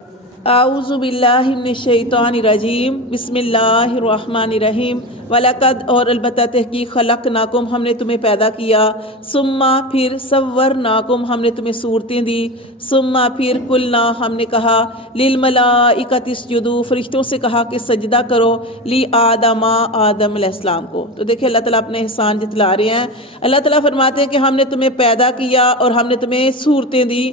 اعوذ باللہ من الشیطان الرجیم بسم اللہ الرحمن الرحیم وَلَقَدْ اور البتہ تحقیق خلقناکم ہم نے تمہیں پیدا کیا ثم پھر صورناکم ہم نے تمہیں صورتیں دی ثم پھر قلنا ہم نے کہا للملائکۃ اسجدوا فرشتوں سے کہا کہ سجدہ کرو لی آدم علیہ السلام کو۔ تو دیکھیں اللہ تعالیٰ اپنے احسان جتلا رہے ہیں۔ اللہ تعالیٰ فرماتے ہیں کہ ہم نے تمہیں پیدا کیا اور ہم نے تمہیں صورتیں دی۔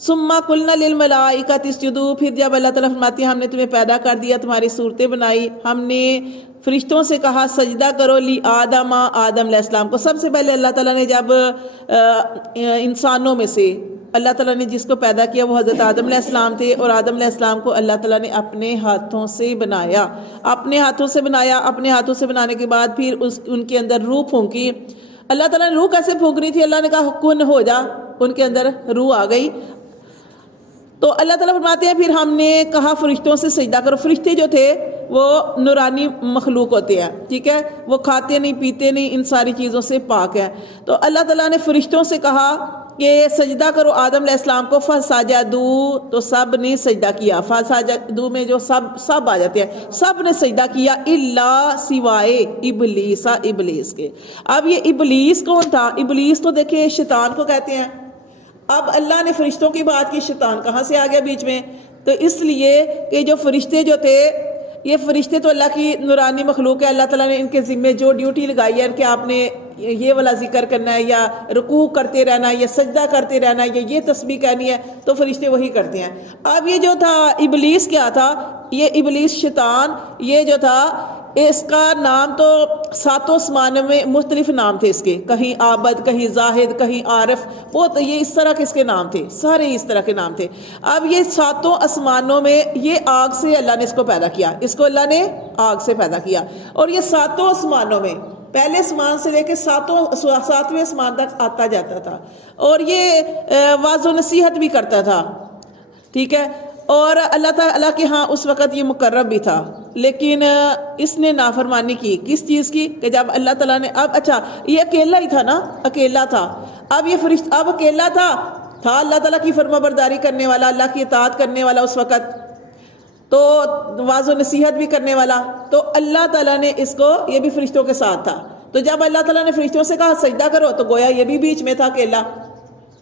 ثم قلنا للملائکۃ اسجدوا پھر جب اللہ تعالیٰ فرماتی ہیں ہم نے تمہیں پیدا کر دیا، تمہاری صورتیں بنائی، ہم نے فرشتوں سے کہا سجدہ کرو لی آدم علیہ السلام کو۔ سب سے پہلے اللہ تعالیٰ نے جب انسانوں میں سے اللہ تعالیٰ نے جس کو پیدا کیا وہ حضرت آدم علیہ السلام تھے، اور آدم علیہ السلام کو اللہ تعالیٰ نے اپنے ہاتھوں سے بنایا، اپنے ہاتھوں سے بنایا۔ اپنے ہاتھوں سے بنانے کے بعد پھر ان کے اندر روح پھونکی۔ اللہ تعالیٰ نے روح کیسے پھونک رہی تھی؟ اللہ نے کہا کن ہو جا، ان کے اندر روح آ گئی۔ تو اللہ تعالیٰ فرماتے ہیں پھر ہم نے کہا فرشتوں سے سجدہ کرو۔ فرشتے جو تھے وہ نورانی مخلوق ہوتے ہیں، ٹھیک ہے، وہ کھاتے نہیں پیتے نہیں، ان ساری چیزوں سے پاک ہیں۔ تو اللہ تعالیٰ نے فرشتوں سے کہا کہ سجدہ کرو آدم علیہ السلام کو، فسجدوا تو سب نے سجدہ کیا۔ فسجدوا میں جو سب آ جاتے ہیں، سب نے سجدہ کیا الا سوائے ابلیس کے۔ اب یہ ابلیس کون تھا؟ ابلیس تو دیکھیں شیطان کو کہتے ہیں۔ اب اللہ نے فرشتوں کی بات کی، شیطان کہاں سے آ گیا بیچ میں؟ تو اس لیے کہ جو فرشتے جو تھے، یہ فرشتے تو اللہ کی نورانی مخلوق ہے۔ اللہ تعالیٰ نے ان کے ذمے جو ڈیوٹی لگائی ہے کہ آپ نے یہ والا ذکر کرنا ہے، یا رکوع کرتے رہنا ہے، یا سجدہ کرتے رہنا ہے، یا یہ تسبیح کہنی ہے، تو فرشتے وہی کرتے ہیں۔ اب یہ جو تھا ابلیس، کیا تھا یہ ابلیس؟ شیطان یہ جو تھا، اس کا نام تو ساتوں آسمانوں میں مختلف نام تھے اس کے، کہیں عابد، کہیں زاہد، کہیں عارف، بہت یہ اس طرح کے اس کے نام تھے، سارے اس طرح کے نام تھے۔ اب یہ ساتوں آسمانوں میں یہ آگ سے اللہ نے اس کو پیدا کیا، اس کو اللہ نے آگ سے پیدا کیا، اور یہ ساتوں آسمانوں میں پہلے آسمان سے لے کے ساتویں آسمان تک آتا جاتا تھا، اور یہ واعظ و نصیحت بھی کرتا تھا، ٹھیک ہے، اور اللہ تعالیٰ کے ہاں اس وقت یہ مقرب بھی تھا۔ لیکن اس نے نافرمانی کی، کس چیز کی؟ کہ جب اللہ تعالیٰ نے اچھا یہ اکیلا ہی تھا نا، اکیلا تھا۔ اب یہ فرشتہ اب اکیلا تھا اللہ تعالیٰ کی فرما برداری کرنے والا، اللہ کی اطاعت کرنے والا اس وقت، تو واعظ و نصیحت بھی کرنے والا، تو اللہ تعالیٰ نے اس کو، یہ بھی فرشتوں کے ساتھ تھا۔ تو جب اللہ تعالیٰ نے فرشتوں سے کہا سجدہ کرو، تو گویا یہ بھی بیچ میں تھا اکیلا،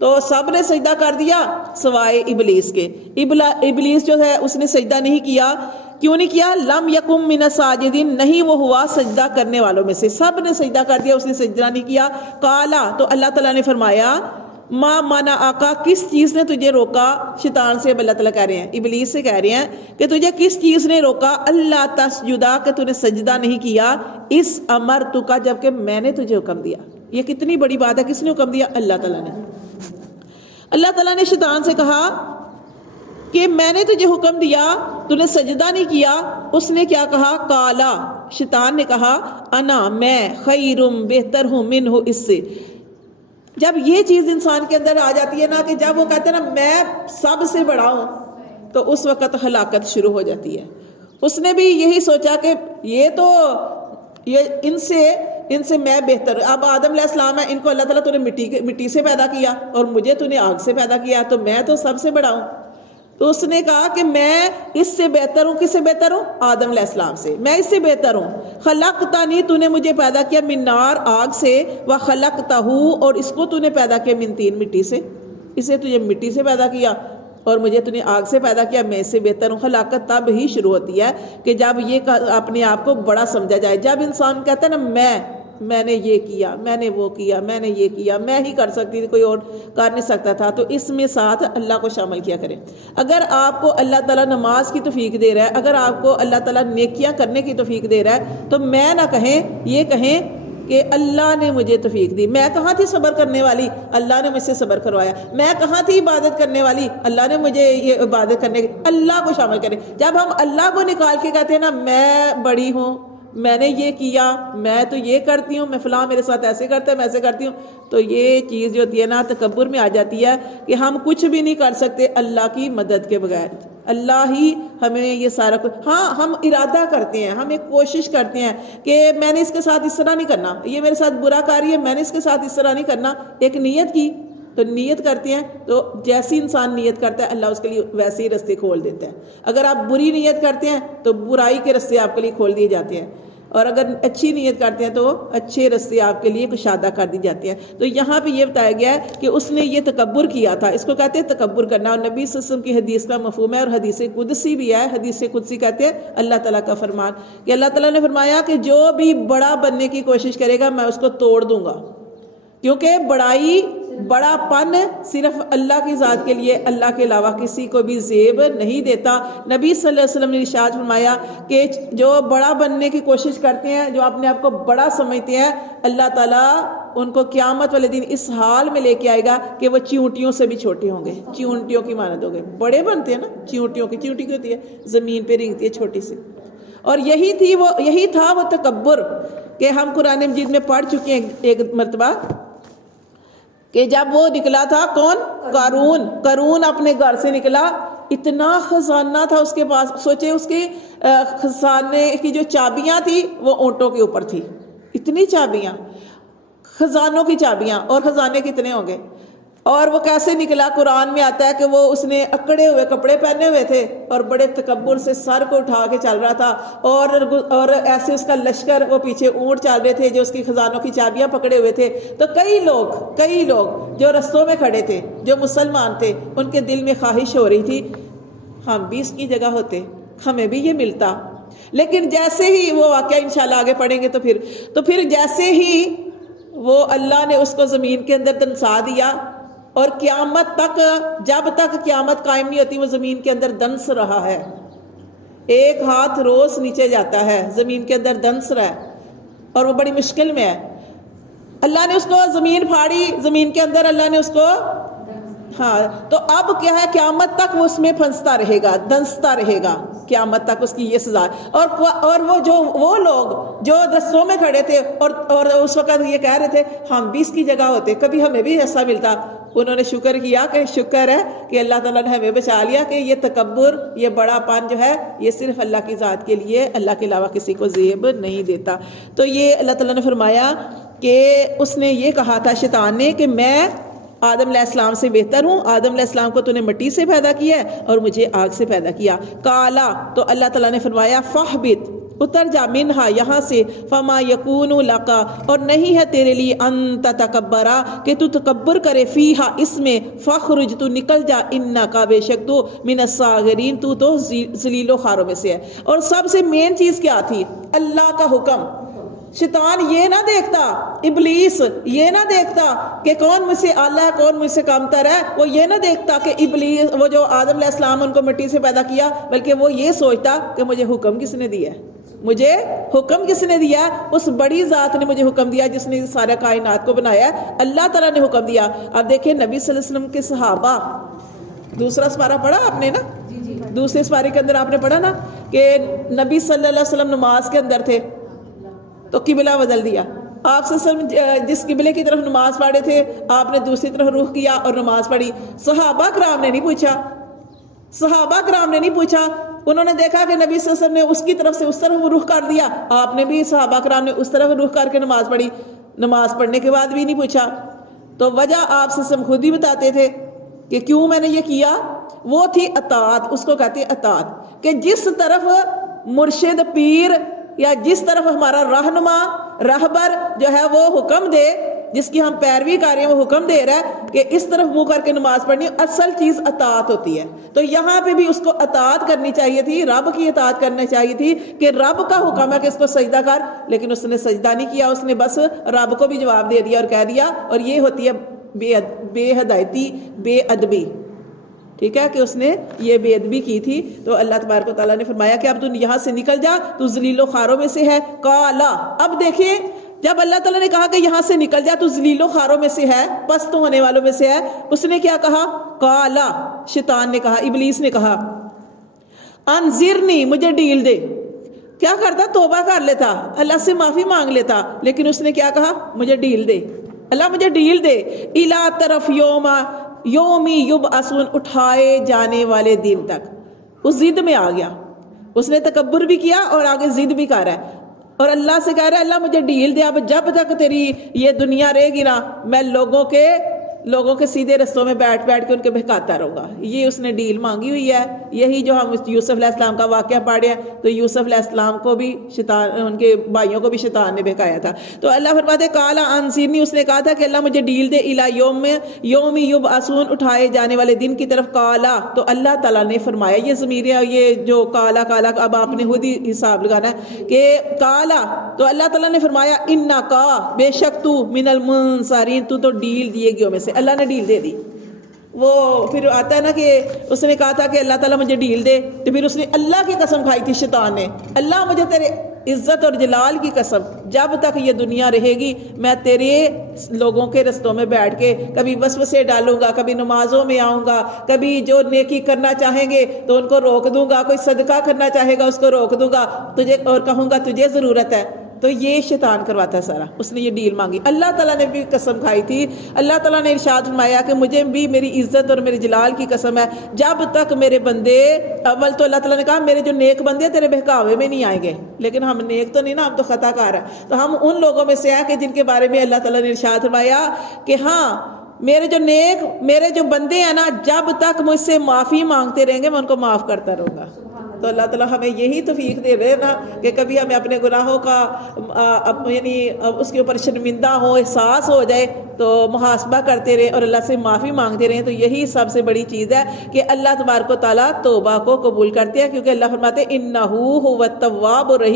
تو سب نے سجدہ کر دیا سوائے ابلیس کے۔ ابلیس جو ہے اس نے سجدہ نہیں کیا۔ کیوں نہیں کیا؟ لم یکم من الساجدین، نہیں وہ ہوا سجدہ کرنے والوں میں سے۔ سب نے سجدہ کر دیا، اس نے سجدہ نہیں کیا۔ قالا تو اللہ تعالیٰ نے فرمایا ما منع آقا، کس چیز نے تجھے روکا؟ شیطان سے اللہ تعالیٰ کہہ رہے ہیں، ابلیس سے کہہ رہے ہیں کہ تجھے کس چیز نے روکا؟ اللہ تسجدا، کہ تو نے سجدہ نہیں کیا، اس امرتک، جبکہ میں نے تجھے حکم دیا۔ یہ کتنی بڑی بات ہے، کس نے حکم دیا؟ اللہ تعالیٰ نے۔ اللہ تعالیٰ نے شیطان سے کہا کہ میں نے تجھے حکم دیا، تو نے سجدہ نہیں کیا۔ اس نے کیا کہا؟ قالا، شیطان نے کہا انا، میں خیرم، بہتر ہوں، منہ، اس سے۔ جب یہ چیز انسان کے اندر آ جاتی ہے نا، کہ جب وہ کہتے ہیں نا میں سب سے بڑا ہوں، تو اس وقت ہلاکت شروع ہو جاتی ہے۔ اس نے بھی یہی سوچا کہ یہ ان سے میں بہتر۔ اب آدم علیہ السلام ہے، ان کو اللہ تعالیٰ تو نے مٹی سے پیدا کیا، اور مجھے تو نے آگ سے پیدا کیا، تو میں تو سب سے بڑا ہوں۔ تو اس نے کہا کہ میں اس سے بہتر ہوں۔ کس سے بہتر ہوں؟ آدم علیہ السلام سے، میں اس سے بہتر ہوں۔ خلقتنی، تو نے مجھے پیدا کیا، من نار، آگ سے، وخلقتہ، اور اس کو تو نے پیدا کیا، من طین، مٹی سے، اسے تجھے مٹی سے پیدا کیا، اور مجھے تو نے آگ سے پیدا کیا، میں اس سے بہتر ہوں۔ خلاقت تب ہی شروع ہوتی ہے کہ جب یہ اپنے آپ کو بڑا سمجھا جائے۔ جب انسان کہتا ہے نا میں نے یہ کیا، میں نے وہ کیا، میں نے یہ کیا، میں ہی کر سکتی تھی، کوئی اور کر نہیں سکتا تھا، تو اس میں ساتھ اللہ کو شامل کیا کریں۔ اگر آپ کو اللہ تعالیٰ نماز کی توفیق دے رہا ہے، اگر آپ کو اللہ تعالیٰ نیکیاں کرنے کی توفیق دے رہا ہے، تو میں نہ کہیں، یہ کہیں کہ اللہ نے مجھے توفیق دی۔ میں کہاں تھی صبر کرنے والی؟ اللہ نے مجھ سے صبر کروایا۔ میں کہاں تھی عبادت کرنے والی؟ اللہ نے مجھے یہ عبادت کرنے کی۔ اللہ کو شامل کریں۔ جب ہم اللہ کو نکال کے کہتے ہیں نا میں بڑی ہوں، میں نے یہ کیا، میں تو یہ کرتی ہوں، میں فلاں میرے ساتھ ایسے کرتا ہے، میں ایسے کرتی ہوں، تو یہ چیز جو ہوتی ہے نا تکبر میں آ جاتی ہے کہ ہم کچھ بھی نہیں کر سکتے اللہ کی مدد کے بغیر۔ اللہ ہی ہمیں یہ سارا کچھ، ہاں ہم ارادہ کرتے ہیں، ہم ایک کوشش کرتے ہیں کہ میں نے اس کے ساتھ اس طرح نہیں کرنا، یہ میرے ساتھ برا کاری ہے، میں نے اس کے ساتھ اس طرح نہیں کرنا، ایک نیت کی، تو نیت کرتے ہیں تو جیسی انسان نیت کرتا ہے اللہ اس کے لیے ویسے ہی رستے کھول دیتا ہے. اگر آپ بری نیت کرتے ہیں تو برائی کے رستے آپ کے لیے کھول دیے جاتے ہیں, اور اگر اچھی نیت کرتے ہیں تو اچھے رستے آپ کے لیے کشادہ کر دی جاتے ہیں. تو یہاں پہ یہ بتایا گیا ہے کہ اس نے یہ تکبر کیا تھا, اس کو کہتے ہیں تکبر کرنا, اور نبی صلی اللہ علیہ وسلم کی حدیث کا مفہوم ہے, اور حدیث قدسی بھی ہے. حدیث قدسی کہتے ہیں اللہ تعالیٰ کا فرمان کہ اللہ تعالیٰ نے فرمایا کہ جو بھی بڑا بننے کی کوشش کرے گا میں اس کو توڑ دوں گا, کیونکہ بڑائی بڑا پن صرف اللہ کی ذات کے لیے, اللہ کے علاوہ کسی کو بھی زیب نہیں دیتا. نبی صلی اللہ علیہ وسلم نے ارشاد فرمایا کہ جو بڑا بننے کی کوشش کرتے ہیں, جو اپنے آپ کو بڑا سمجھتے ہیں, اللہ تعالیٰ ان کو قیامت والے دن اس حال میں لے کے آئے گا کہ وہ چیونٹیوں سے بھی چھوٹے ہوں گے, چیونٹیوں کی مانند ہوں گے. بڑے بنتے ہیں نا چیونٹیوں کی, چیونٹی کی ہوتی ہے زمین پہ رینگتی ہے چھوٹی سی, اور یہی تھا وہ تکبر کہ ہم قرآن مجید میں پڑھ چکے ہیں ایک مرتبہ کہ جب وہ نکلا تھا کون, قارون اپنے گھر سے نکلا, اتنا خزانہ تھا اس کے پاس, سوچے اس کے خزانے کی جو چابیاں تھی وہ اونٹوں کے اوپر تھی, اتنی چابیاں, خزانوں کی چابیاں, اور خزانے کتنے ہوں گے. اور وہ کیسے نکلا, قرآن میں آتا ہے کہ وہ اس نے اکڑے ہوئے کپڑے پہنے ہوئے تھے اور بڑے تکبر سے سر کو اٹھا کے چل رہا تھا, اور ایسے اس کا لشکر, وہ پیچھے اونٹ چل رہے تھے جو اس کی خزانوں کی چابیاں پکڑے ہوئے تھے. تو کئی لوگ جو رستوں میں کھڑے تھے, جو مسلمان تھے, ان کے دل میں خواہش ہو رہی تھی ہم بھی اس کی جگہ ہوتے, ہمیں بھی یہ ملتا. لیکن جیسے ہی وہ واقعہ انشاءاللہ آگے پڑھیں گے تو پھر جیسے ہی وہ اللہ نے اس کو زمین کے اندر دنسا دیا, اور قیامت تک, جب تک قیامت قائم نہیں ہوتی وہ زمین کے اندر دنس رہا ہے. ایک ہاتھ روز نیچے جاتا ہے, زمین کے اندر دنس رہا ہے, اور وہ بڑی مشکل میں ہے. اللہ نے اس کو زمین پھاڑی, زمین کے اندر اللہ نے اس کو, تو اب کیا ہے, قیامت تک وہ اس میں پھنستا رہے گا, دنستا رہے گا, قیامت تک اس کی یہ سزا ہے. اور وہ لوگ جو رستوں میں کھڑے تھے اور اس وقت یہ کہہ رہے تھے ہم بھی اس کی جگہ ہوتے, کبھی ہمیں بھی ایسا ملتا, انہوں نے شکر کیا کہ شکر ہے کہ اللہ تعالیٰ نے ہمیں بچا لیا, کہ یہ تکبر, یہ بڑا پن جو ہے یہ صرف اللہ کی ذات کے لیے, اللہ کے علاوہ کسی کو زیب نہیں دیتا. تو یہ اللہ تعالیٰ نے فرمایا کہ اس نے یہ کہا تھا شیطان نے کہ میں آدم علیہ السلام سے بہتر ہوں, آدم علیہ السلام کو تو نے مٹی سے پیدا کیا ہے اور مجھے آگ سے پیدا کیا. کالا, تو اللہ تعالیٰ نے فرمایا فاہبت, اتر جا, منہا, یہاں سے, فما یکون لکا, اور نہیں ہے تیرے لیے, ان تتکبرا, کہ تو تکبر کرے, فیہا, اس میں, فخرج, تو نکل جا, انکا, بے شک تو, من الصاغرین, تو ذلیل و خواروں میں سے ہے. اور سب سے مین چیز کیا تھی, اللہ کا حکم. شیطان یہ نہ دیکھتا, ابلیس یہ نہ دیکھتا کہ کون مجھ سے اعلیٰ ہے, کون مجھ سے کمتر ہے, وہ یہ نہ دیکھتا کہ ابلیس, وہ جو آدم علیہ السلام ان کو مٹی سے پیدا کیا, بلکہ وہ یہ سوچتا کہ مجھے حکم کس نے دیا ہے, مجھے حکم کس نے دیا, اس بڑی ذات نے مجھے حکم دیا جس نے سارے کائنات کو بنایا ہے, اللہ تعالیٰ نے حکم دیا. اب دیکھیں نبی صلی اللہ علیہ وسلم کے صحابہ, دوسرا سپارہ پڑھا آپ نے نا, دوسرے سپارے کے اندر آپ نے پڑھا نا کہ نبی صلی اللہ علیہ وسلم نماز کے اندر تھے تو قبلہ بدل دیا. آپ صلی اللہ علیہ وسلم جس قبلے کی طرف نماز پڑھے تھے آپ نے دوسری طرف رخ کیا اور نماز پڑھی. صحابہ کرام نے نہیں پوچھا, انہوں نے دیکھا کہ نبی صلی اللہ علیہ وسلم نے اس کی طرف سے اس طرف رخ کر دیا, آپ نے بھی, صحابہ کرام نے اس طرف رخ کر کے نماز پڑھی, نماز پڑھنے کے بعد بھی نہیں پوچھا. تو وجہ آپ صلی اللہ علیہ وسلم خود ہی بتاتے تھے کہ کیوں میں نے یہ کیا, وہ تھی اطاعت. اس کو کہتے ہیں اطاعت, کہ جس طرف مرشد, پیر, یا جس طرف ہمارا رہنما, رہبر جو ہے وہ حکم دے, جس کی ہم پیروی کر رہے ہیں, وہ حکم دے رہا ہے کہ اس طرف منہ کر کے نماز پڑھنی, اصل چیز اطاعت ہوتی ہے. تو یہاں پہ بھی اس کو اطاعت کرنی چاہیے تھی, رب کی اطاعت کرنی چاہیے تھی کہ رب کا حکم ہے کہ اس کو سجدہ کر, لیکن اس نے سجدہ نہیں کیا, اس نے بس رب کو بھی جواب دے دیا اور کہہ دیا, اور یہ ہوتی ہے بے ہدایتی, بے ادبی. ٹھیک ہے, کہ اس نے یہ بے ادبی کی تھی. تو اللہ تبارک و تعالیٰ نے فرمایا کہ اب تو یہاں سے نکل جا, تو ذلیل و خواروں میں سے ہے. کالا, اب دیکھیں جب اللہ تعالیٰ نے کہا کہ یہاں سے نکل جا, تو ذلیل و خواروں میں سے ہے, پست ہونے والوں میں سے ہے, اس نے کیا کہا, کالا, شیطان نے کہا, ابلیس نے کہا, انذرنی, مجھے ڈیل دے. کیا کرتا, توبہ کر لیتا, اللہ سے معافی مانگ لیتا, لیکن اس نے کیا کہا, مجھے ڈیل دے, اللہ مجھے ڈیل دے. الا طرف یومی یبعثون, اٹھائے جانے والے دن تک. اس ضد میں آ گیا, اس نے تکبر بھی کیا اور آگے ضد بھی کر رہا ہے, اور اللہ سے کہہ رہا ہے اللہ مجھے ڈیل دے, اب جب تک تیری یہ دنیا رہے گی نا, میں لوگوں کے لوگوں کے سیدھے رستوں میں بیٹھ بیٹھ کے ان کے بہکاتا رہوں گا. یہ اس نے ڈیل مانگی ہوئی ہے. یہی جو ہم یوسف علیہ السلام کا واقعہ پڑھے ہیں تو یوسف علیہ السلام کو بھی شیطان، ان کے بھائیوں کو بھی شیطان نے بہکایا تھا. تو اللہ فرماتے کالا انصرنی، اس نے کہا تھا کہ اللہ مجھے ڈیل دے الی یوم یبعثون، اٹھائے جانے والے دن کی طرف. کالا تو اللہ تعالیٰ نے فرمایا، یہ ضمیر ہے، یہ جو کالا کالا اب آپ نے خود ہی حساب لگانا ہے کہ کالا تو اللہ تعالیٰ نے فرمایا انکا، بے شک تو من المنصرین، تو ڈیل دیے گیوں میں سے. اللہ نے ڈیل دے دی. وہ پھر آتا ہے نا کہ اس نے کہا تھا کہ اللہ تعالیٰ مجھے ڈیل دے، تو پھر اس نے اللہ کی قسم کھائی تھی شیطان نے، اللہ مجھے تیرے عزت اور جلال کی قسم، جب تک یہ دنیا رہے گی میں تیرے لوگوں کے رستوں میں بیٹھ کے کبھی وسوسے ڈالوں گا، کبھی نمازوں میں آؤں گا، کبھی جو نیکی کرنا چاہیں گے تو ان کو روک دوں گا، کوئی صدقہ کرنا چاہے گا اس کو روک دوں گا تجھے، اور کہوں گا تجھے ضرورت ہے. تو یہ شیطان کرواتا ہے سارا. اس نے یہ ڈیل مانگی. اللہ تعالیٰ نے بھی قسم کھائی تھی. اللہ تعالیٰ نے ارشاد فرمایا کہ مجھے بھی میری عزت اور میرے جلال کی قسم ہے، جب تک میرے بندے، اول تو اللہ تعالیٰ نے کہا میرے جو نیک بندے ہیں تیرے بہکاوے میں نہیں آئیں گے، لیکن ہم نیک تو نہیں نا، ہم تو خطا کار ہیں. تو ہم ان لوگوں میں سے ہیں کہ جن کے بارے میں اللہ تعالیٰ نے ارشاد فرمایا کہ ہاں میرے جو بندے ہیں نا، جب تک مجھ سے معافی مانگتے رہیں گے میں ان کو معاف کرتا رہوں گا. تو اللہ تعالیٰ ہمیں یہی توفیق دے رہے نا کہ کبھی ہمیں اپنے گناہوں کا یعنی اس کے اوپر شرمندہ ہو، احساس ہو جائے تو محاسبہ کرتے رہیں اور اللہ سے معافی مانگتے رہیں. تو یہی سب سے بڑی چیز ہے کہ اللہ تبارک و تعالیٰ توبہ کو قبول کرتے ہیں، کیونکہ اللہ فرماتے انہ هو التواب الرحیم.